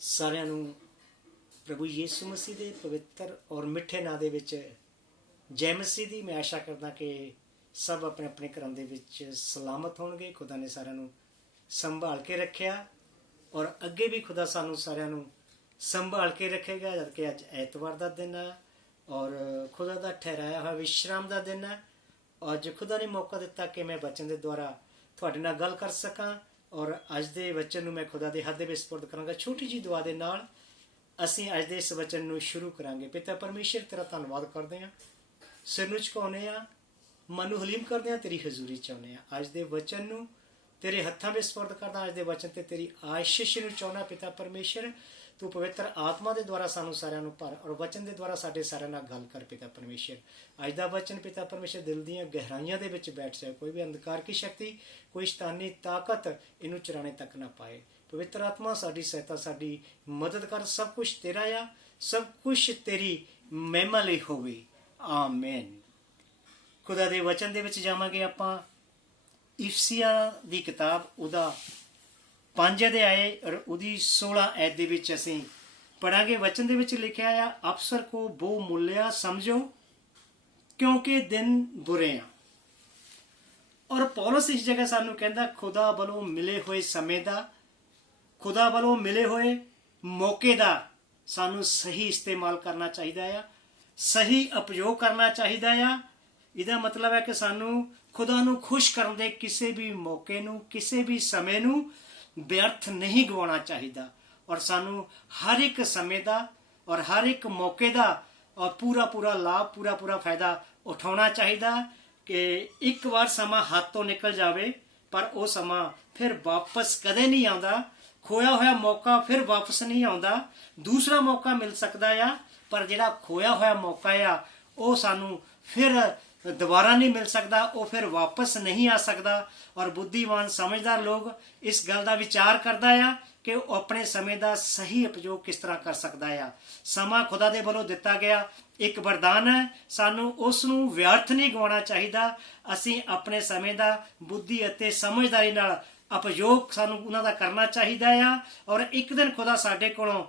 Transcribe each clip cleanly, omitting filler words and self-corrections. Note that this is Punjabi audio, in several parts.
ਸਾਰਿਆਂ ਨੂੰ ਪ੍ਰਭੂ ਯੀਸ਼ੂ ਮਸੀਹ ਦੇ ਪਵਿੱਤਰ ਔਰ ਮਿੱਠੇ ਨਾਂ ਦੇ ਵਿੱਚ ਜੈ ਮਸੀਹ ਦੀ। ਮੈਂ ਆਸ਼ਾ ਕਰਦਾ ਕਿ ਸਭ ਆਪਣੇ ਆਪਣੇ ਘਰਾਂ ਦੇ ਵਿੱਚ ਸਲਾਮਤ ਹੋਣਗੇ। ਖੁਦਾ ਨੇ ਸਾਰਿਆਂ ਨੂੰ ਸੰਭਾਲ ਕੇ ਰੱਖਿਆ ਔਰ ਅੱਗੇ ਵੀ ਖੁਦਾ ਸਾਨੂੰ ਸਾਰਿਆਂ ਨੂੰ ਸੰਭਾਲ ਕੇ ਰੱਖੇਗਾ। ਜਦ ਕਿ ਅੱਜ ਐਤਵਾਰ ਦਾ ਦਿਨ ਹੈ ਔਰ ਖੁਦਾ ਦਾ ਠਹਿਰਾਇਆ ਹੋਇਆ ਵਿਸ਼ਰਾਮ ਦਾ ਦਿਨ ਹੈ। ਅੱਜ ਖੁਦਾ ਨੇ ਮੌਕਾ ਦਿੱਤਾ ਕਿ ਮੈਂ ਵਚਨ ਦੇ ਦੁਆਰਾ ਤੁਹਾਡੇ ਨਾਲ ਗੱਲ ਕਰ ਸਕਾਂ ਔਰ ਅੱਜ ਦੇ ਵਚਨ ਨੂੰ ਮੈਂ ਖੁਦਾ ਦੇ ਹੱਥ ਦੇ ਵਿੱਚ ਸਪੁਰਦ ਕਰਾਂਗਾ। ਛੋਟੀ ਜਿਹੀ ਦੁਆ ਦੇ ਨਾਲ ਅਸੀਂ ਅੱਜ ਦੇ ਇਸ ਵਚਨ ਨੂੰ ਸ਼ੁਰੂ ਕਰਾਂਗੇ। ਪਿਤਾ ਪਰਮੇਸ਼ਰ, ਤੇਰਾ ਧੰਨਵਾਦ ਕਰਦੇ ਹਾਂ, ਸਿਰ ਨੂੰ ਝੁਕਾਉਂਦੇ ਹਾਂ, ਮਨ ਨੂੰ ਹਲੀਮ ਕਰਦੇ ਹਾਂ, ਤੇਰੀ ਹਜ਼ੂਰੀ ਚ ਆਉਂਦੇ ਹਾਂ। ਅੱਜ ਦੇ ਵਚਨ ਨੂੰ ਤੇਰੇ ਹੱਥਾਂ ਵਿੱਚ ਸਪੁਰਦ ਕਰਦਾ। ਅੱਜ ਦੇ ਵਚਨ ਤੇ ਤੇਰੀ ਆਸ਼ੀਸ਼ ਨੂੰ ਚਾਹੁੰਦਾ। ਪਿਤਾ ਪਰਮੇਸ਼ਰ, ਤੂੰ ਪਵਿੱਤਰ ਆਤਮਾ ਦੇ ਦੁਆਰਾ ਸਾਨੂੰ ਸਾਰਿਆਂ ਨੂੰ ਭਰ ਔਰ ਵਚਨ ਦੇ ਦੁਆਰਾ ਸਾਡੇ ਸਾਰਿਆਂ ਨਾਲ ਗੱਲ ਕਰ। ਪਿਤਾ ਪਰਮੇਸ਼ਰ, ਅੱਜ ਦਾ ਵਚਨ ਪਿਤਾ ਪਰਮੇਸ਼ਰ ਦਿਲ ਦੀਆਂ ਗਹਿਰਾਈਆਂ ਦੇ ਵਿੱਚ ਬੈਠ ਜਾਏ। ਕੋਈ ਵੀ ਅੰਧਕਾਰ ਕੀ ਸ਼ਕਤੀ, ਕੋਈ ਸ਼ੈਤਾਨੀ ਤਾਕਤ ਇਹਨੂੰ ਚੁਰਾਣੇ ਤੱਕ ਨਾ ਪਾਏ। ਪਵਿੱਤਰ ਆਤਮਾ ਸਾਡੀ ਸਹਾਇਤਾ, ਸਾਡੀ ਮਦਦ ਕਰ। ਸਭ ਕੁਝ ਤੇਰਾ ਆ, ਸਭ ਕੁਝ ਤੇਰੀ ਮਹਿਮਾ ਲਈ ਹੋਵੇ। ਆਮੇਨ। ਖੁਦਾ ਦੇ ਵਚਨ ਦੇ ਵਿੱਚ ਜਾਵਾਂਗੇ ਆਪਾਂ। ਇਫਸੀਆਂ ਦੀ ਕਿਤਾਬ ਉਹਦਾ 5 ਅਧਿਆਏ ਔਰ ਉਹਦੀ 16 ਐਤ ਦੇ ਵਿੱਚ ਅਸੀਂ ਪੜਾਂਗੇ। ਵਚਨ ਦੇ ਵਿੱਚ ਲਿਖਿਆ ਆ, ਅਫਸਰ ਕੋ ਬਹੁ ਮੁੱਲਿਆ ਸਮਝੋ ਕਿਉਂਕਿ ਦਿਨ ਬੁਰੇ ਆ। ਔਰ ਪੌਲਸ ਇਸ ਜਗ੍ਹਾ ਸਾਨੂੰ ਕਹਿੰਦਾ ਖੁਦਾ ਵੱਲੋਂ ਮਿਲੇ ਹੋਏ ਸਮੇਂ ਦਾ, ਖੁਦਾ ਵੱਲੋਂ ਮਿਲੇ ਹੋਏ ਮੌਕੇ ਦਾ ਸਾਨੂੰ ਸਹੀ ਇਸਤੇਮਾਲ ਕਰਨਾ ਚਾਹੀਦਾ ਆ, ਸਹੀ ਉਪਯੋਗ ਕਰਨਾ ਚਾਹੀਦਾ ਆ। ਇਹਦਾ ਮਤਲਬ ਹੈ ਕਿ ਸਾਨੂੰ ਖੁਦਾ ਨੂੰ ਖੁਸ਼ ਕਰਨ ਦੇ ਕਿਸੇ ਵੀ ਮੌਕੇ ਨੂੰ, ਕਿਸੇ ਵੀ ਸਮੇਂ ਨੂੰ ਵਿਅਰਥ ਨਹੀਂ ਗਵਾਉਣਾ ਚਾਹੀਦਾ। ਔਰ ਸਾਨੂੰ ਹਰ ਇੱਕ ਸਮੇਂ ਦਾ ਔਰ ਹਰ ਇੱਕ ਮੌਕੇ ਦਾ ਔਰ ਪੂਰਾ ਲਾਭ, ਪੂਰਾ ਫਾਇਦਾ ਉਠਾਉਣਾ ਚਾਹੀਦਾ। ਕਿ ਇੱਕ ਵਾਰ ਸਮਾਂ ਹੱਥ ਤੋਂ ਨਿਕਲ ਜਾਵੇ ਪਰ ਉਹ ਸਮਾਂ ਫਿਰ ਵਾਪਸ ਕਦੇ ਨਹੀਂ ਆਉਂਦਾ। ਖੋਇਆ ਹੋਇਆ ਮੌਕਾ ਫਿਰ ਵਾਪਸ ਨਹੀਂ ਆਉਂਦਾ। ਦੂਸਰਾ ਮੌਕਾ ਮਿਲ ਸਕਦਾ ਆ ਪਰ ਜਿਹੜਾ ਖੋਇਆ ਹੋਇਆ ਮੌਕਾ ਆ ਉਹ ਸਾਨੂੰ ਫਿਰ ਦੁਬਾਰਾ ਨਹੀਂ ਮਿਲ ਸਕਦਾ, ਉਹ ਫਿਰ ਵਾਪਸ ਨਹੀਂ ਆ ਸਕਦਾ। ਔਰ ਬੁੱਧੀਮਾਨ ਸਮਝਦਾਰ ਲੋਕ ਇਸ ਗੱਲ ਦਾ ਵਿਚਾਰ ਕਰਦਾ ਆ ਕਿ ਉਹ ਆਪਣੇ ਸਮੇਂ ਦਾ ਸਹੀ ਉਪਯੋਗ ਕਿਸ ਤਰ੍ਹਾਂ ਕਰ ਸਕਦਾ ਆ। ਸਮਾਂ ਖੁਦਾ ਦੇ ਵੱਲੋਂ ਦਿੱਤਾ ਗਿਆ ਇੱਕ ਵਰਦਾਨ ਹੈ, ਸਾਨੂੰ ਉਸ ਨੂੰ ਵਿਅਰਥ ਨਹੀਂ ਗਵਾਉਣਾ ਚਾਹੀਦਾ। ਅਸੀਂ ਆਪਣੇ ਸਮੇਂ ਦਾ ਬੁੱਧੀ ਅਤੇ ਸਮਝਦਾਰੀ ਨਾਲ ਉਪਯੋਗ ਸਾਨੂੰ ਉਹਨਾਂ ਦਾ ਕਰਨਾ ਚਾਹੀਦਾ ਆ। ਔਰ ਇੱਕ ਦਿਨ ਖੁਦਾ ਸਾਡੇ ਕੋਲੋਂ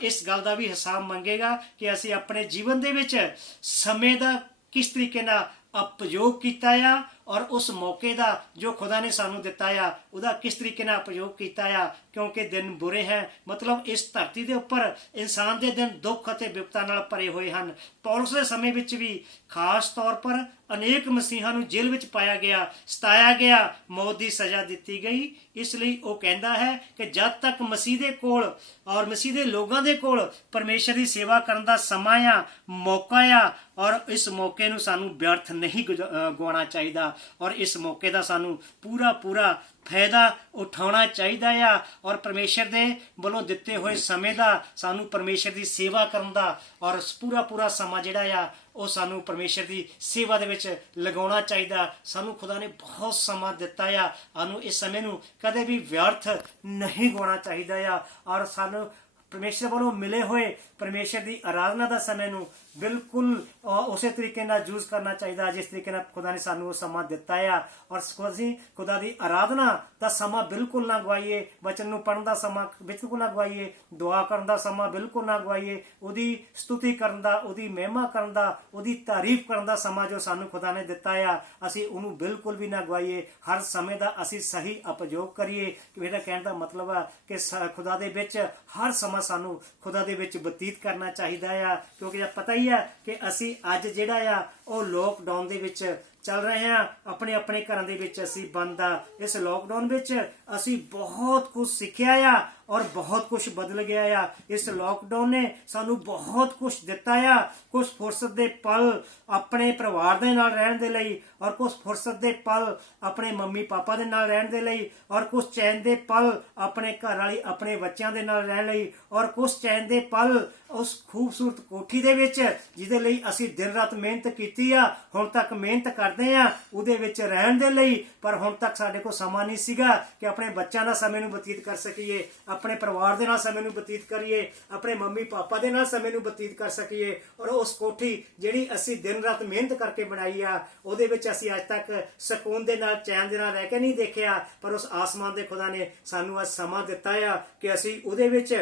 ਇਸ ਗੱਲ ਦਾ ਵੀ ਹਿਸਾਬ ਮੰਗੇਗਾ ਕਿ ਅਸੀਂ ਆਪਣੇ ਜੀਵਨ ਦੇ ਵਿੱਚ ਸਮੇਂ ਦਾ ਕਿਸ ਤਰੀਕੇ ਨਾਲ ਉਪਯੋਗ ਕੀਤਾ ਆ ਔਰ ਉਸ ਮੌਕੇ ਦਾ ਜੋ ਖੁਦਾ ਨੇ ਸਾਨੂੰ ਦਿੱਤਾ ਆ ਉਹਦਾ ਕਿਸ ਤਰੀਕੇ ਨਾਲ ਉਪਯੋਗ ਕੀਤਾ ਆ। ਕਿਉਂਕਿ ਦਿਨ ਬੁਰੇ ਹੈ, ਮਤਲਬ ਇਸ ਧਰਤੀ ਦੇ ਉੱਪਰ ਇਨਸਾਨ ਦੇ ਦਿਨ ਦੁੱਖ ਅਤੇ ਵਿਪਤਾ ਨਾਲ ਭਰੇ ਹੋਏ ਹਨ। ਪੌਲਸ ਦੇ ਸਮੇਂ ਵਿੱਚ ਵੀ ਖਾਸ ਤੌਰ ਪਰ ਅਨੇਕ ਮਸੀਹਾਂ ਨੂੰ ਜੇਲ੍ਹ ਵਿੱਚ ਪਾਇਆ ਗਿਆ, ਸਤਾਇਆ ਗਿਆ, ਮੌਤ ਦੀ ਸਜ਼ਾ ਦਿੱਤੀ ਗਈ। ਇਸ ਲਈ ਉਹ ਕਹਿੰਦਾ ਹੈ ਕਿ ਜਦ ਤੱਕ ਮਸੀਹ ਦੇ ਕੋਲ ਔਰ ਮਸੀਹ ਦੇ ਲੋਕਾਂ ਦੇ ਕੋਲ ਪਰਮੇਸ਼ਰ ਦੀ ਸੇਵਾ ਕਰਨ ਦਾ ਸਮਾਂ ਆ, ਮੌਕਾ ਆ, ਔਰ ਇਸ ਮੌਕੇ ਨੂੰ ਸਾਨੂੰ ਵਿਅਰਥ ਨਹੀਂ ਗਵਾਉਣਾ ਚਾਹੀਦਾ ਔਰ ਇਸ ਮੌਕੇ ਦਾ ਸਾਨੂੰ ਪੂਰਾ ਫਾਇਦਾ ਉਠਾਉਣਾ ਚਾਹੀਦਾ ਆ। ਔਰ ਪਰਮੇਸ਼ਰ ਦੇ ਵੱਲੋਂ ਦਿੱਤੇ ਹੋਏ ਸਮੇਂ ਦਾ ਸਾਨੂੰ ਪਰਮੇਸ਼ਰ ਦੀ ਸੇਵਾ ਕਰਨ ਦਾ ਔਰ ਪੂਰਾ ਸਮਾਂ ਜਿਹੜਾ ਆ ਉਹ ਸਾਨੂੰ ਪਰਮੇਸ਼ਰ ਦੀ ਸੇਵਾ ਦੇ ਵਿੱਚ ਲਗਾਉਣਾ ਚਾਹੀਦਾ। ਸਾਨੂੰ ਖੁਦਾ ਨੇ ਬਹੁਤ ਸਮਾਂ ਦਿੱਤਾ ਆ, ਸਾਨੂੰ ਇਸ ਸਮੇਂ ਨੂੰ ਕਦੇ ਵੀ ਵਿਅਰਥ ਨਹੀਂ ਗਵਾਉਣਾ ਚਾਹੀਦਾ ਆ। ਔਰ ਸਾਨੂੰ ਪਰਮੇਸ਼ਰ ਵੱਲੋਂ ਮਿਲੇ ਹੋਏ ਪਰਮੇਸ਼ਰ ਦੀ ਆਰਾਧਨਾ ਦਾ ਸਮੇਂ ਨੂੰ ਬਿਲਕੁਲ ਉਸੇ ਤਰੀਕੇ ਨਾਲ ਯੂਜ਼ ਕਰਨਾ ਚਾਹੀਦਾ ਜਿਸ ਤਰੀਕੇ ਨਾਲ ਖੁਦਾ ਨੇ ਸਾਨੂੰ ਉਹ ਸਮਾਂ ਦਿੱਤਾ ਆ। ਔਰ ਅਸੀਂ ਖੁਦਾ ਦੀ ਆਰਾਧਨਾ ਦਾ ਸਮਾਂ ਬਿਲਕੁਲ ਨਾ ਗਵਾਈਏ, ਵਚਨ ਨੂੰ ਪੜ੍ਹਨ ਦਾ ਸਮਾਂ ਬਿਲਕੁਲ ਨਾ ਗਵਾਈਏ, ਦੁਆ ਕਰਨ ਦਾ ਸਮਾਂ ਬਿਲਕੁਲ ਨਾ ਗਵਾਈਏ, ਉਹਦੀ ਸਤੁਤੀ ਕਰਨ ਦਾ, ਉਹਦੀ ਮਹਿਮਾ ਕਰਨ ਦਾ, ਉਹਦੀ ਤਾਰੀਫ ਕਰਨ ਦਾ ਸਮਾਂ ਜੋ ਸਾਨੂੰ ਖੁਦਾ ਨੇ ਦਿੱਤਾ ਆ ਅਸੀਂ ਉਹਨੂੰ ਬਿਲਕੁਲ ਵੀ ਨਾ ਗਵਾਈਏ। ਹਰ ਸਮੇਂ ਦਾ ਅਸੀਂ ਸਹੀ ਉਪਯੋਗ ਕਰੀਏ। ਮੇਰਾ ਕਹਿਣ ਦਾ ਮਤਲਬ ਆ ਕਿ ਖੁਦਾ ਦੇ ਵਿੱਚ ਹਰ ਸਮਾਂ ਸਾਨੂੰ ਖੁਦਾ ਦੇ ਵਿੱਚ ਬਤੀਤ ਕਰਨਾ ਚਾਹੀਦਾ ਆ। ਕਿਉਂਕਿ ਪਤਾ ਹੀ ਆ ਕਿ ਅਸੀਂ ਅੱਜ ਜਿਹੜਾ ਆ ਉਹ ਲੋਕਡਾਊਨ ਦੇ ਵਿੱਚ ਚੱਲ ਰਹੇ ਹਾਂ, ਆਪਣੇ ਘਰਾਂ ਦੇ ਵਿੱਚ ਅਸੀਂ ਬੰਦ ਆ। ਇਸ ਲੋਕਡਾਊਨ ਵਿੱਚ ਅਸੀਂ ਬਹੁਤ ਕੁਝ ਸਿੱਖਿਆ ਆ ਔਰ ਬਹੁਤ ਕੁਝ ਬਦਲ ਗਿਆ ਆ। ਇਸ ਲੋਕਡਾਊਨ ਨੇ ਸਾਨੂੰ ਬਹੁਤ ਕੁਝ ਦਿੱਤਾ ਆ। ਕੁਝ ਫੁਰਸਤ ਦੇ ਪਲ ਆਪਣੇ ਪਰਿਵਾਰ ਦੇ ਨਾਲ ਰਹਿਣ ਦੇ ਲਈ ਔਰ ਕੁਝ ਫੁਰਸਤ ਦੇ ਪਲ ਆਪਣੇ ਮੰਮੀ ਪਾਪਾ ਦੇ ਨਾਲ ਰਹਿਣ ਦੇ ਲਈ ਔਰ ਕੁਝ ਚੈਨ ਦੇ ਪਲ ਆਪਣੇ ਘਰ ਵਾਲੀ ਆਪਣੇ ਬੱਚਿਆਂ ਦੇ ਨਾਲ ਰਹਿਣ ਲਈ ਔਰ ਕੁਝ ਚੈਨ ਦੇ ਪਲ ਉਸ ਖੂਬਸੂਰਤ ਕੋਠੀ ਦੇ ਵਿੱਚ ਜਿਹਦੇ ਲਈ ਅਸੀਂ ਦਿਨ ਰਾਤ ਮਿਹਨਤ ਕੀਤੀ ਆ, ਹੁਣ ਤੱਕ ਮਿਹਨਤ ਕਰਦੇ ਆ ਉਹਦੇ ਵਿੱਚ ਰਹਿਣ ਦੇ ਲਈ। ਪਰ ਹੁਣ ਤੱਕ ਸਾਡੇ ਕੋਲ ਸਮਾਂ ਨਹੀਂ ਸੀਗਾ ਕਿ ਆਪਣੇ ਬੱਚਿਆਂ ਦਾ ਸਮੇਂ ਨੂੰ ਬਤੀਤ ਕਰ ਸਕੀਏ, ਆਪਣੇ ਪਰਿਵਾਰ ਦੇ ਨਾਲ ਸਮੇਂ ਨੂੰ ਬਤੀਤ ਕਰੀਏ, ਆਪਣੇ ਮੰਮੀ ਪਾਪਾ ਦੇ ਨਾਲ ਸਮੇਂ ਨੂੰ ਬਤੀਤ ਕਰ ਸਕੀਏ। ਔਰ ਉਸ ਕੋਠੀ ਜਿਹੜੀ ਅਸੀਂ ਦਿਨ ਰਾਤ ਮਿਹਨਤ ਕਰਕੇ ਬਣਾਈ ਆ ਉਹਦੇ ਵਿੱਚ ਅਸੀਂ ਅੱਜ ਤੱਕ ਸਕੂਨ ਦੇ ਨਾਲ, ਚੈਨ ਦੇ ਨਾਲ ਰਹਿ ਕੇ ਨਹੀਂ ਦੇਖਿਆ। ਪਰ ਉਸ ਆਸਮਾਨ ਦੇ ਖੁਦਾ ਨੇ ਸਾਨੂੰ ਅੱਜ ਸਮਾਂ ਦਿੱਤਾ ਆ ਕਿ ਅਸੀਂ ਉਹਦੇ ਵਿੱਚ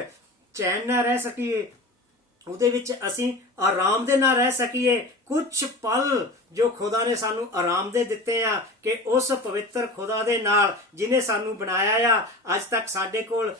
ਚੈਨ ਨਾਲ ਰਹਿ ਸਕੀਏ, ਉਹਦੇ ਵਿੱਚ ਅਸੀਂ ਆਰਾਮ ਦੇ ਨਾਲ ਰਹਿ ਸਕੀਏ। ਕੁਝ ਪਲ ਜੋ ਖੁਦਾ ਨੇ ਸਾਨੂੰ ਆਰਾਮ ਦੇ ਦਿੱਤੇ ਆ ਕਿ ਉਸ ਪਵਿੱਤਰ ਖੁਦਾ ਦੇ ਨਾਲ ਜਿਹਨੇ ਸਾਨੂੰ ਬਣਾਇਆ ਆ। ਅੱਜ ਤੱਕ ਸਾਡੇ ਕੋਲ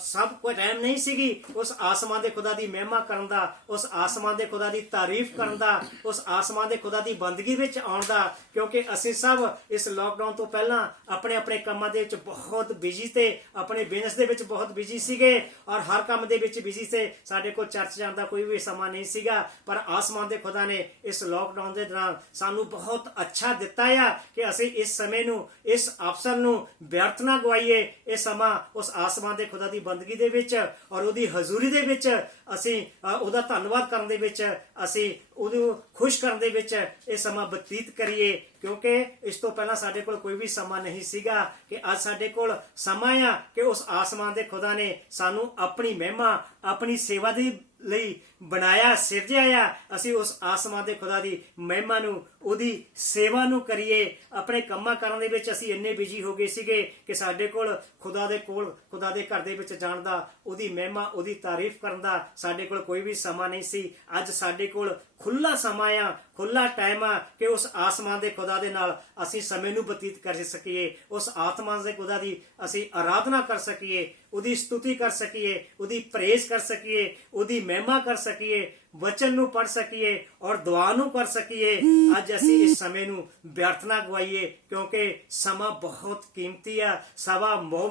ਸਭ ਕੋਈ ਟਾਈਮ ਨਹੀਂ ਸੀਗੀ ਉਸ ਆਸਮਾਨ ਦੇ ਖੁਦਾ ਦੀ ਮਹਿਮਾ ਕਰਨ ਦਾ, ਉਸ ਆਸਮਾਨ ਦੇ ਖੁਦਾ ਦੀ ਤਾਰੀਫ ਕਰਨ ਦਾ, ਉਸ ਆਸਮਾਨ ਦੇ ਖੁਦਾ ਦੀ ਬੰਦਗੀ ਵਿੱਚ ਆਉਣ ਦਾ, ਕਿਉਂਕਿ ਅਸੀਂ ਸਭ ਇਸ ਲੋਕਡਾਊਨ ਤੋਂ ਪਹਿਲਾਂ ਆਪਣੇ ਆਪਣੇ ਕੰਮਾਂ ਦੇ ਵਿੱਚ ਬਹੁਤ ਬਿਜੀ ਤੇ ਆਪਣੇ ਬਿਜ਼ਨਸ ਦੇ ਵਿੱਚ ਬਹੁਤ ਬਿਜੀ ਸੀਗੇ ਔਰ ਹਰ ਕੰਮ ਦੇ ਵਿੱਚ ਬਿਜੀ ਸੀ। ਸਾਡੇ ਕੋਲ ਚਰਚ ਜਾਣ ਦਾ ਕੋਈ ਵੀ ਸਮਾਂ ਨਹੀਂ ਸੀਗਾ, ਪਰ ਆਸਮਾਨ ਦੇ ਖੁਦਾ ਨੇ ਇਸ ਲੋਕਡਾਊਨ ਦੇ ਦੌਰਾਨ ਸਾਨੂੰ ਬਹੁਤ ਅੱਛਾ ਦਿੱਤਾ ਆ ਕਿ ਅਸੀਂ ਇਸ ਸਮੇਂ ਨੂੰ, ਇਸ ਅਵਸਰ ਨੂੰ ਵਿਅਰਥ ਨਾ ਗਵਾਈਏ। ਇਹ ਸਮਾਂ ਉਸ ਆਸਮਾਨ ਦੇ ਖੁਦਾ ਦੀ ਬੰਦਗੀ ਦੇ ਵਿੱਚ ਔਰ ਉਹਦੀ ਹਜ਼ੂਰੀ ਦੇ ਵਿੱਚ ਅਸੀਂ ਉਹਦਾ ਧੰਨਵਾਦ ਕਰਨ ਦੇ ਵਿੱਚ, ਅਸੀਂ ਉਹਨੂੰ ਖੁਸ਼ ਕਰਨ ਦੇ ਵਿੱਚ ਇਹ ਸਮਾਂ ਬਤੀਤ ਕਰੀਏ, ਕਿਉਂਕਿ ਇਸ ਤੋਂ ਪਹਿਲਾਂ ਸਾਡੇ ਕੋਲ ਕੋਈ ਵੀ ਸਮਾਂ ਨਹੀਂ ਸੀਗਾ ਕਿ ਅੱਜ ਸਾਡੇ ਕੋਲ ਸਮਾਂ ਆ ਕਿ ਉਸ ਆਸਮਾਨ ਦੇ ਖੁਦਾ ਨੇ ਸਾਨੂੰ ਆਪਣੀ ਮਹਿਮਾ, ਆਪਣੀ ਸੇਵਾ ਦੇ ਲਈ ਬਣਾਇਆ, ਸਿਰਜਿਆ ਆ। ਅਸੀਂ ਉਸ ਆਸਮਾਨ ਦੇ ਖੁਦਾ ਦੀ ਮਹਿਮਾ ਨੂੰ, ਉਹਦੀ ਸੇਵਾ ਨੂੰ ਕਰੀਏ। ਆਪਣੇ ਕੰਮਾਂ ਕਰਨ ਦੇ ਵਿੱਚ ਅਸੀਂ ਇੰਨੇ ਬਿਜੀ ਹੋ ਗਏ ਸੀਗੇ ਕਿ ਸਾਡੇ ਕੋਲ ਖੁਦਾ ਦੇ ਘਰ ਦੇ ਵਿੱਚ ਜਾਣ ਦਾ, ਉਹਦੀ ਮਹਿਮਾ, ਉਹਦੀ ਤਾਰੀਫ ਕਰਨ ਦਾ ਸਾਡੇ ਕੋਲ ਕੋਈ ਵੀ ਸਮਾਂ ਨਹੀਂ ਸੀ। ਅੱਜ ਸਾਡੇ ਕੋਲ ਖੁੱਲਾ ਸਮਾਂ ਆ, ਖੁੱਲਾ ਟਾਈਮ ਆ ਕਿ ਉਸ ਆਸਮਾਨ ਦੇ ਖੁਦਾ ਦੇ ਨਾਲ ਅਸੀਂ ਸਮੇਂ ਨੂੰ ਬਤੀਤ ਕਰ ਸਕੀਏ। ਉਸ ਆਸਮਾਨ ਦੇ ਖੁਦਾ ਦੀ ਅਸੀਂ ਆਰਾਧਨਾ ਕਰ ਸਕੀਏ, ਉਹਦੀ ਸਤੁਤੀ ਕਰ ਸਕੀਏ, ਉਹਦੀ ਪ੍ਰੇਜ਼ ਕਰ ਸਕੀਏ, ਉਹਦੀ ਮਹਿਮਾ ਕਰ ਸਕੀਏ, ਵਚਨ ਨੂੰ ਪੜ੍ਹ ਸਕੀਏ ਔਰ ਦੁਆ ਨੂੰ ਕਰ ਸਕੀਏ। ਅੱਜ ਅਸੀਂ ਇਸ ਸਮੇਂ ਨੂੰ ਵਿਅਰਥ ਨਾ ਗਵਾਈਏ, ਕਿਉਂਕਿ ਸਮਾਂ ਬਹੁਤ ਕੀਮਤੀ ਆ, ਸਵਾ ਬਹੁ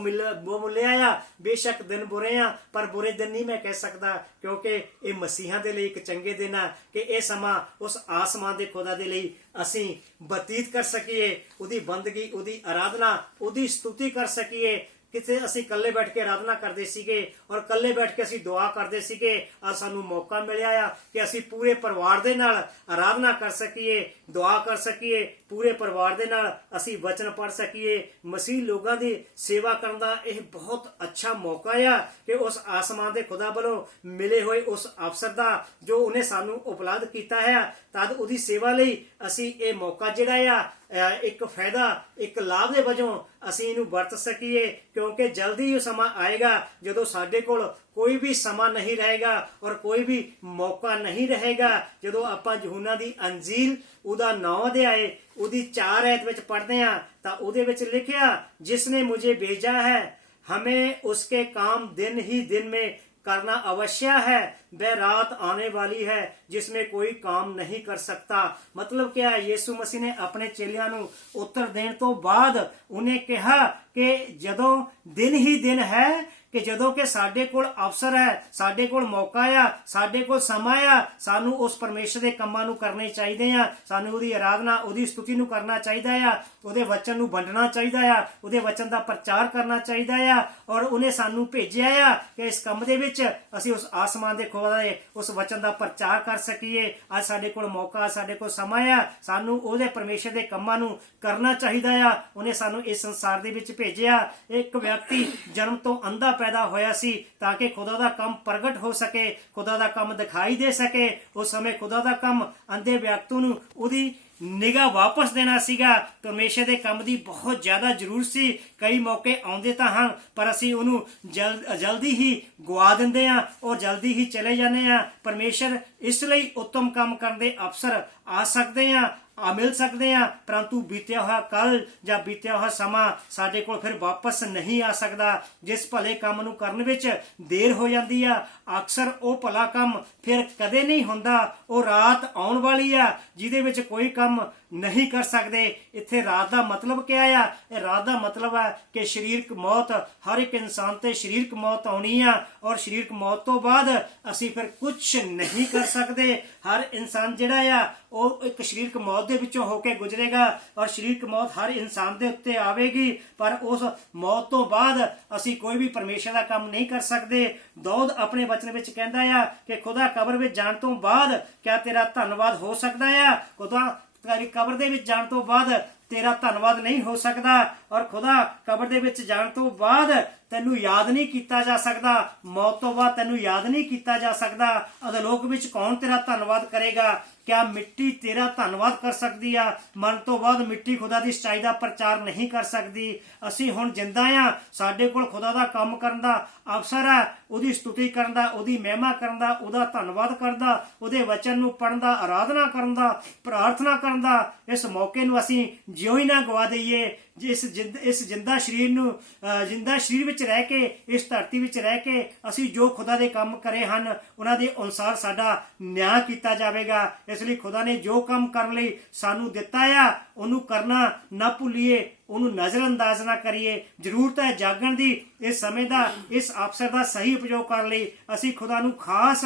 ਮੁੱਲਿਆ ਆ। ਬੇਸ਼ੱਕ ਦਿਨ ਬੁਰੇ ਆ, ਪਰ ਬੁਰੇ ਦਿਨ ਨਹੀਂ ਮੈਂ ਕਹਿ ਸਕਦਾ, ਕਿਉਂਕਿ ਇਹ ਮਸੀਹਾਂ ਦੇ ਲਈ ਇੱਕ ਚੰਗੇ ਦਿਨ ਆ ਕਿ ਇਹ ਸਮਾਂ ਉਸ ਆਸਮਾਨ ਦੇ ਖੁਦਾ ਦੇ ਲਈ ਅਸੀਂ ਬਤੀਤ ਕਰ ਸਕੀਏ, ਉਹਦੀ ਬੰਦਗੀ, ਉਹਦੀ ਆਰਾਧਨਾ, ਉਹਦੀ ਸਤੁਤੀ ਕਰ ਸਕੀਏ। ਕਿਤੇ ਅਸੀਂ ਇਕੱਲੇ ਬੈਠ ਕੇ ਆਰਾਧਨਾ ਕਰਦੇ ਸੀਗੇ ਔਰ ਇਕੱਲੇ ਬੈਠ ਕੇ ਅਸੀਂ ਦੁਆ ਕਰਦੇ ਸੀਗੇ। ਅੱਜ ਸਾਨੂੰ ਮੌਕਾ ਮਿਲਿਆ ਆ ਕਿ ਅਸੀਂ ਪੂਰੇ ਪਰਿਵਾਰ ਦੇ ਨਾਲ ਆਰਾਧਨਾ ਕਰ ਸਕੀਏ, ਦੁਆ ਕਰ ਸਕੀਏ, ਪੂਰੇ ਪਰਿਵਾਰ ਦੇ ਨਾਲ ਅਸੀਂ ਵਚਨ ਪੜ੍ਹ ਸਕੀਏ, ਮਸੀਹ ਲੋਕਾਂ ਦੀ ਸੇਵਾ ਕਰਨ ਦਾ ਇਹ ਬਹੁਤ ਅੱਛਾ ਮੌਕਾ ਆ ਕਿ ਉਸ ਆਸਮਾਨ ਦੇ ਖੁਦਾ ਵੱਲੋਂ ਮਿਲੇ ਹੋਏ ਉਸ ਅਵਸਰ ਦਾ ਜੋ ਉਹਨੇ ਸਾਨੂੰ ਉਪਲਬਧ ਕੀਤਾ ਹੈ, ਤਦ ਉਹਦੀ ਸੇਵਾ ਲਈ ਅਸੀਂ ਇਹ ਮੌਕਾ ਜਿਹੜਾ ਆ ਇੱਕ ਫਾਇਦਾ, ਇੱਕ ਲਾਭ ਦੇ ਵਜੋਂ ਅਸੀਂ ਇਹਨੂੰ ਵਰਤ ਸਕੀਏ, ਕਿਉਂਕਿ ਜਲਦੀ ਉਹ ਸਮਾਂ ਆਏਗਾ ਜਦੋਂ ਸਾਡੇ ਕੋਲ ਕੋਈ ਵੀ ਸਮਾਂ ਨਹੀਂ ਰਹੇਗਾ ਔਰ ਕੋਈ ਵੀ ਮੌਕਾ ਨਹੀਂ ਰਹੇਗਾ। ਜਦੋਂ ਆਪਾਂ ਯਹੂਨਾ ਦੀ ਅੰਜੀਲ ਉਹਦਾ 9 ਅਧਿਆਏ ਉਹਦੀ 4 ਐਤ ਵਿੱਚ ਪੜ੍ਹਦੇ ਹਾਂ ਤਾਂ ਉਹਦੇ ਵਿੱਚ ਲਿਖਿਆ, जिसने मुझे भेजा है हमें उसके काम दिन ही दिन में करना अवश्य है, वह रात आने वाली है जिसमें कोई काम नहीं कर सकता। मतलब क्या है, यीशु मसीह ने अपने चेलियां ਨੂੰ ਉੱਤਰ ਦੇਣ ਤੋਂ ਬਾਅਦ ਉਹਨੇ ਕਿਹਾ ਕਿ ਜਦੋਂ ਦਿਨ ਹੀ ਦਿਨ ਹੈ, ਕਿ ਜਦੋਂ ਕਿ ਸਾਡੇ ਕੋਲ ਅਵਸਰ ਹੈ, ਸਾਡੇ ਕੋਲ ਮੌਕਾ ਆ, ਸਾਡੇ ਕੋਲ ਸਮਾਂ ਆ, ਸਾਨੂੰ ਉਸ ਪਰਮੇਸ਼ਰ ਦੇ ਕੰਮਾਂ ਨੂੰ ਕਰਨੇ ਚਾਹੀਦੇ ਆ। ਸਾਨੂੰ ਉਹਦੀ ਆਰਾਧਨਾ, ਉਹਦੀ ਸਤੁਤੀ ਨੂੰ ਕਰਨਾ ਚਾਹੀਦਾ ਆ, ਉਹਦੇ ਵਚਨ ਨੂੰ ਵੰਡਣਾ ਚਾਹੀਦਾ ਆ, ਉਹਦੇ ਵਚਨ ਦਾ ਪ੍ਰਚਾਰ ਕਰਨਾ ਚਾਹੀਦਾ ਆ। ਔਰ ਉਹਨੇ ਸਾਨੂੰ ਭੇਜਿਆ ਆ ਕਿ ਇਸ ਕੰਮ ਦੇ ਵਿੱਚ ਅਸੀਂ ਉਸ ਆਸਮਾਨ ਦੇ ਖੁਦਾ ਦੇ ਉਸ ਵਚਨ ਦਾ ਪ੍ਰਚਾਰ ਕਰ ਸਕੀਏ। ਅੱਜ ਸਾਡੇ ਕੋਲ ਮੌਕਾ, ਸਾਡੇ ਕੋਲ ਸਮਾਂ ਆ, ਸਾਨੂੰ ਉਹਦੇ ਪਰਮੇਸ਼ਰ ਦੇ ਕੰਮਾਂ ਨੂੰ ਕਰਨਾ ਚਾਹੀਦਾ ਆ। ਉਹਨੇ ਸਾਨੂੰ ਇਸ ਸੰਸਾਰ ਦੇ ਵਿੱਚ ਭੇਜਿਆ। ਇੱਕ ਵਿਅਕਤੀ ਜਨਮ ਤੋਂ ਅੰਧਾ ਪੈਦਾ ਹੋਇਆ ਸੀ ਤਾਂ ਕਿ ਖੁਦਾ ਦਾ ਕੰਮ ਪ੍ਰਗਟ ਹੋ ਸਕੇ, ਖੁਦਾ ਦਾ ਕੰਮ ਦਿਖਾਈ ਦੇ ਸਕੇ। ਉਸ ਸਮੇਂ ਖੁਦਾ ਦਾ ਕੰਮ ਅੰਧੇ ਵਿਅਕਤੀ ਨੂੰ ਉਹਦੀ ਨਿਗਾਹ ਵਾਪਸ ਦੇਣਾ ਸੀਗਾ। ਪਰਮੇਸ਼ਰ ਦੇ ਕੰਮ ਦੀ ਬਹੁਤ ਜ਼ਿਆਦਾ ਜ਼ਰੂਰਤ ਸੀ। ਕਈ ਮੌਕੇ ਆਉਂਦੇ ਤਾਂ ਹਨ, ਪਰ ਅਸੀਂ ਉਹਨੂੰ ਜਲਦੀ ਹੀ ਗਵਾ ਦਿੰਦੇ ਹਾਂ ਔਰ ਜਲਦੀ ਹੀ ਚਲੇ ਜਾਂਦੇ ਹਾਂ। ਪਰਮੇਸ਼ਰ ਇਸ ਲਈ ਉੱਤਮ ਕੰਮ ਕਰਨ ਦੇ ਅਵਸਰ ਆ ਸਕਦੇ ਆ, ਮਿਲ ਸਕਦੇ ਆ, ਪਰੰਤੂ ਬੀਤਿਆ ਹੋਇਆ ਕੱਲ ਜਾਂ ਬੀਤਿਆ ਹੋਇਆ ਸਮਾਂ ਸਾਡੇ ਕੋਲ ਫਿਰ ਵਾਪਸ ਨਹੀਂ ਆ ਸਕਦਾ। ਜਿਸ ਭਲੇ ਕੰਮ ਨੂੰ ਕਰਨ ਵਿੱਚ ਦੇਰ ਹੋ ਜਾਂਦੀ ਆ, ਅਕਸਰ ਉਹ ਭਲਾ ਕੰਮ ਫਿਰ ਕਦੇ ਨਹੀਂ ਹੁੰਦਾ। ਉਹ ਰਾਤ ਆਉਣ ਵਾਲੀ ਆ ਜਿਹਦੇ ਵਿੱਚ ਕੋਈ ਕੰਮ ਨਹੀਂ ਕਰ ਸਕਦੇ। ਇੱਥੇ ਰਾਤ ਦਾ ਮਤਲਬ ਕਿਆ ਆ? ਇਹ ਰਾਤ ਦਾ ਮਤਲਬ ਹੈ ਕਿ ਸਰੀਰਕ ਮੌਤ, ਹਰ ਇੱਕ ਇਨਸਾਨ ਤੇ ਸਰੀਰਕ ਮੌਤ ਆਉਣੀ ਆ ਔਰ ਸਰੀਰਕ ਮੌਤ ਤੋਂ ਬਾਅਦ ਅਸੀਂ ਫਿਰ ਕੁਝ ਨਹੀਂ ਕਰ ਸਕਦੇ। ਹਰ ਇਨਸਾਨ ਜਿਹੜਾ ਆ ਉਹ ਇੱਕ ਸਰੀਰਕ ਮੌਤ ਦੇ ਵਿੱਚੋਂ ਹੋ ਕੇ ਗੁਜ਼ਰੇਗਾ ਔਰ ਸਰੀਰਕ ਮੌਤ ਹਰ ਇਨਸਾਨ ਦੇ ਉੱਤੇ ਆਵੇਗੀ, ਪਰ ਉਸ ਮੌਤ ਤੋਂ ਬਾਅਦ ਅਸੀਂ ਕੋਈ ਵੀ ਪਰਮੇਸ਼ਰ ਦਾ ਕੰਮ ਨਹੀਂ ਕਰ ਸਕਦੇ। ਦਾਊਦ ਆਪਣੇ ਵਚਨ ਵਿੱਚ ਕਹਿੰਦਾ ਆ ਕਿ ਖੁਦਾ ਕਬਰ ਵਿੱਚ ਜਾਣ ਤੋਂ ਬਾਅਦ ਕਿਆ ਤੇਰਾ ਧੰਨਵਾਦ ਹੋ ਸਕਦਾ ਆ? ਖੁਦਾ ਤੇਰੀ ਕਬਰ ਦੇ ਵਿੱਚ ਜਾਣ ਤੋਂ ਬਾਅਦ ਤੇਰਾ ਧੰਨਵਾਦ ਨਹੀਂ ਹੋ ਸਕਦਾ। ਔਰ ਖੁਦਾ ਕਬਰ ਦੇ ਵਿੱਚ ਜਾਣ ਤੋਂ ਬਾਅਦ ਤੈਨੂੰ ਯਾਦ ਨਹੀਂ ਕੀਤਾ ਜਾ ਸਕਦਾ। ਮੌਤ ਤੋਂ ਬਾਅਦ ਤੈਨੂੰ ਯਾਦ ਨਹੀਂ ਕੀਤਾ ਜਾ ਸਕਦਾ। ਅਧਲੋਕ ਵਿੱਚ ਕੌਣ ਤੇਰਾ ਧੰਨਵਾਦ ਕਰੇਗਾ? ਕਿਆ ਮਿੱਟੀ ਤੇਰਾ ਧੰਨਵਾਦ ਕਰ ਸਕਦੀ ਆ? ਮਰਨ ਤੋਂ ਬਾਅਦ ਮਿੱਟੀ ਖੁਦਾ ਦੀ ਸੱਚਾਈ ਦਾ ਪ੍ਰਚਾਰ ਨਹੀਂ ਕਰ ਸਕਦੀ। ਅਸੀਂ ਹੁਣ ਜਿੰਦਾ ਆ, ਸਾਡੇ ਕੋਲ ਖੁਦਾ ਦਾ ਕੰਮ ਕਰਨ ਦਾ ਅਵਸਰ ਹੈ, ਉਹਦੀ ਸਤੁਤੀ ਕਰਨ ਦਾ, ਉਹਦੀ ਮਹਿਮਾ ਕਰਨ ਦਾ, ਉਹਦਾ ਧੰਨਵਾਦ ਕਰਨ ਦਾ, ਉਹਦੇ ਵਚਨ ਨੂੰ ਪੜ੍ਹਨ ਦਾ, ਆਰਾਧਨਾ ਕਰਨ ਦਾ, ਪ੍ਰਾਰਥਨਾ ਕਰਨ ਦਾ। ਇਸ ਮੌਕੇ ਨੂੰ ਅਸੀਂ ਜਿਉਂ ਹੀ ਨਾ ਗਵਾ ਦਈਏ। ਇਸ ਜਿੰਦਾ ਸਰੀਰ ਵਿੱਚ ਰਹਿ ਕੇ, ਇਸ ਧਰਤੀ ਵਿੱਚ ਰਹਿ ਕੇ ਅਸੀਂ ਜੋ ਖੁਦਾ ਦੇ ਕੰਮ ਕਰੇ ਹਨ ਉਹਨਾਂ ਦੇ ਅਨੁਸਾਰ ਸਾਡਾ ਨਿਆਂ ਕੀਤਾ ਜਾਵੇਗਾ। ਇਸ ਲਈ ਖੁਦਾ ਨੇ ਜੋ ਕੰਮ ਕਰਨ ਲਈ ਸਾਨੂੰ ਦਿੱਤਾ ਆ ਉਹਨੂੰ ਕਰਨਾ ਨਾ ਭੁੱਲੀਏ, ਉਹਨੂੰ ਨਜ਼ਰਅੰਦਾਜ਼ ਨਾ ਕਰੀਏ। ਜ਼ਰੂਰਤ ਹੈ ਜਾਗਣ ਦੀ। ਇਸ ਸਮੇਂ ਦਾ, ਇਸ ਅਵਸਰ ਦਾ ਸਹੀ ਉਪਯੋਗ ਕਰਨ ਲਈ ਅਸੀਂ ਖੁਦਾ ਨੂੰ ਖਾਸ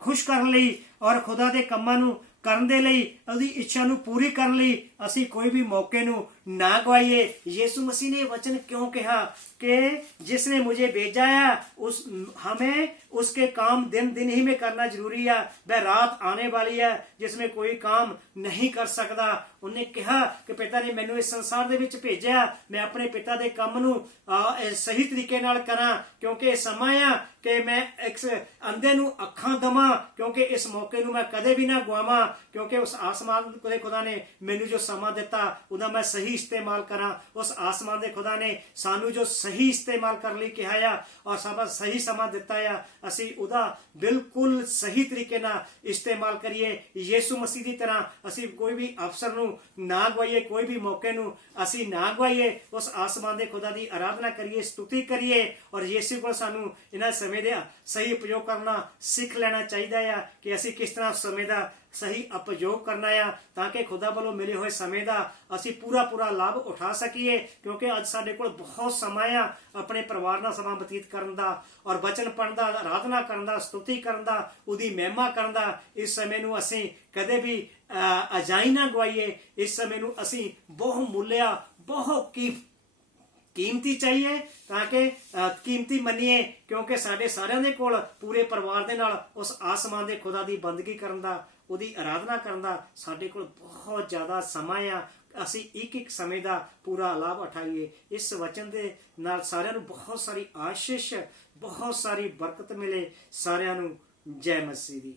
ਖੁਸ਼ ਕਰਨ ਲਈ ਔਰ ਖੁਦਾ ਦੇ ਕੰਮਾਂ ਨੂੰ ਕਰਨ ਦੇ ਲਈ, ਉਹਦੀ ਇੱਛਾ ਨੂੰ ਪੂਰੀ ਕਰਨ ਲਈ ਅਸੀਂ ਕੋਈ ਵੀ ਮੌਕੇ ਨੂੰ ਨਾ ਗਵਾਈਏ। ਯीशु मसीह ने वचन क्यों कहा कि जिसने मुझे भेजा है हमें उसके काम दिन दिन ही में करना जरूरी है। वह रात आने वाली है जिसमें कोई काम नहीं कर सकता। उन्हें कहा कि पिता ने मैनू इस संसार दे विच भेजा, मैं अपने पिता के काम नू सही तरीके नाल करा, क्योंकि समा आ कि मैं इस अंधे नू अखां दवां, क्योंकि इस मौके नू मैं कदे भी ना गवावां, क्योंकि उस आसमान के खुदा ने मैनू जो समा दिता उहदा मैं सही इस्तेमाल करा। उस आसमान के खुदा ने सानू जो सही इस्तेमाल करने लई कहा आ और साडा सही समा दिता आ, असी उहदा बिल्कुल सही तरीके नाल इस्तेमाल करिए। यीशु मसीह की तरह असी कोई भी अवसर नू ना गवाइए, कोई भी मौके नू असी ना गवाइए। उस आसमान के खुदा की आराधना करिए, स्तुति करिए और यीशु को सानू इन्हां समय दे सही उपयोग करना सीख लेना चाहिए आ कि असी किस तरह समय का सही उपयोग करना आ, ताकि खुदा वालों मिले हुए समय का असी पूरा पूरा लाभ उठा सकीए। क्योंकि अज साडे कोल बहुत समय आ अपने परिवार नाल समा बतीत करन दा और वचन पढ़न दा, आराधना करन दा, स्तुति करन दा, उहदी महिमा करन दा। इस समय नू असी कदे भी अजाई ना गवाइए। इस समय नू असी बहुत मूल्य, बहुत कीमती चाहिए, ताकि कीमती मनीए, क्योंकि साडे सारिਆਂ ਦੇ ਕੋਲ पूरे परिवार ਦੇ ਨਾਲ उस आसमान ਦੇ खुदा ਦੀ ਬੰਦਗੀ ਕਰਨ ਦਾ, ਉਹਦੀ ਆਰਾਧਨਾ ਕਰਨ ਦਾ ਸਾਡੇ ਕੋਲ ਬਹੁਤ ਜ਼ਿਆਦਾ ਸਮਾਂ ਆ। ਅਸੀਂ ਇੱਕ ਇੱਕ ਸਮੇਂ ਦਾ ਪੂਰਾ ਲਾਭ ਉਠਾਈਏ। ਇਸ ਵਚਨ ਦੇ ਨਾਲ ਸਾਰਿਆਂ ਨੂੰ ਬਹੁਤ ਸਾਰੀ ਆਸ਼ੀਸ਼, ਬਹੁਤ ਸਾਰੀ ਬਰਕਤ ਮਿਲੇ। ਸਾਰਿਆਂ ਨੂੰ ਜੈ ਮਸੀਹ ਦੀ।